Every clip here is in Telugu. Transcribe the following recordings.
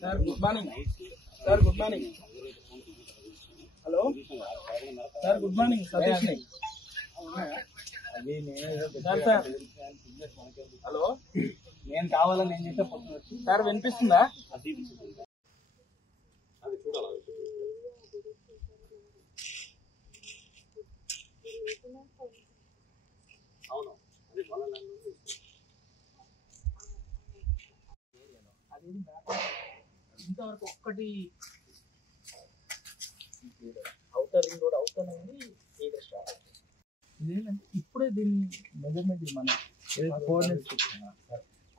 Sir good morning. Sir good morning. Hello sir good morning. Satish sir. Hello నేను కావాలని ఏం చేస్తే సార్ వినిపిస్తుందా? అది చూడాలి. అవును అది ఇంతవరకు ఒక్కటి అవుటర్ రింగ్ రోడ్ అవుతానే ఉంది. ఇదేంటంటే ఇప్పుడే దీన్ని మెజర్మెంట్ మన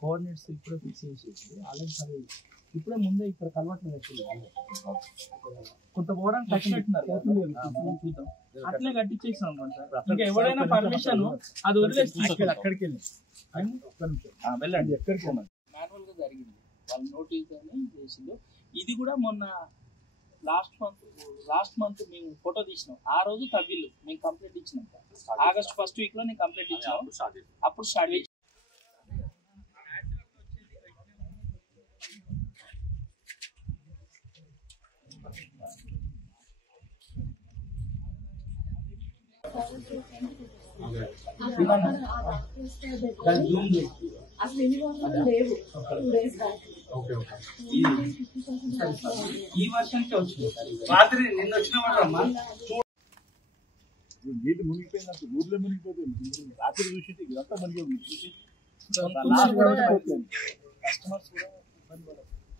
కోఆర్డినేట్స్ ఇప్పుడే ఫిక్స్ చేసేసి ఆల్రెడీ సరే ఇప్పుడే ముందే ఇక్కడ కలవట్లేదు వచ్చింది. కొంత పోవడానికి కట్టినట్టున్నారు చూద్దాం. అట్లే కట్టించేసాం అనుకోండి సార్. ఇంకా ఎవరైనా పర్మిషన్ అది వదిలేస్తుంది. అక్కడికి వెళ్ళండి. ఎక్కడికి మాన్యువల్ గా జరిగింది. వాళ్ళు నోటీస్ అని చేసిండు. ఇది కూడా మొన్న లాస్ట్ మంత్ మేము ఫోటో తీసినాం. ఆ రోజు తవ్విల్లు మేము కంప్లీట్ ఇచ్చినాం. ఆగస్ట్ ఫస్ట్ వీక్ లో నేను కంప్లీట్ ఇచ్చినాం. అప్పుడు స్టార్ట్ చేసి ఈ వర్షానికి వచ్చింది. రాత్రి నిన్న వచ్చిన వాళ్ళమ్మా నీళ్ళు మునిగిపోయినట్టు ఊర్లో మునిగిపోతుంది. రాత్రి చూసి ఇదంతా మంచిగా కస్టమర్స్ కూడా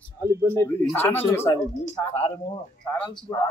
చాలా ఇబ్బంది అవుతుంది. ఛానల్స్ కూడా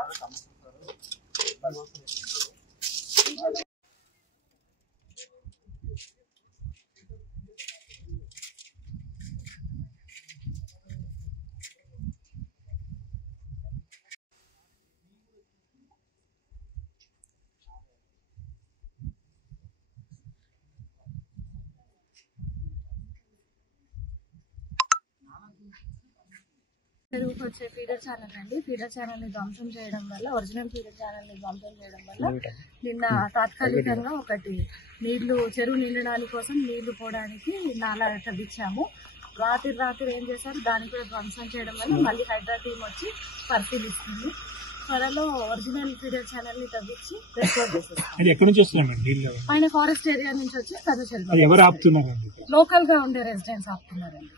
చెరువుకు వచ్చే ఫీడర్ ఛానల్ అండి. ఫీడర్ ఛానల్ ని ధ్వంసం చేయడం వల్ల, ఒరిజినల్ ఫీడర్ ఛానల్ ని ధ్వంసం చేయడం వల్ల నిన్న తాత్కాలికంగా ఒకటి చెరువు నిండడానికి కోసం నీళ్లు పోవడానికి నాలా తవ్వించాము. రాత్రి ఏం చేశారు, దాన్ని కూడా ధ్వంసం చేయడం వల్ల మళ్ళీ హైడ్రా టీం వచ్చి పరిశీలిస్తుంది. త్వరలో ఒరిజినల్ ఫీడర్ ఛానల్ ని తవ్వించి రెస్టోర్ చేసేస్తాం. ఆయన ఫారెస్ట్ ఏరియా నుంచి వచ్చి లోకల్ గా ఉండే రెసిడెంట్స్ ఆపుతున్నారండి.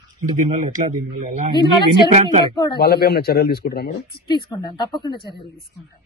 వాళ్ళపై ఏమైనా చర్యలు తీసుకుంటారా? తీసుకుంటాం, తప్పకుండా చర్యలు తీసుకుంటాం.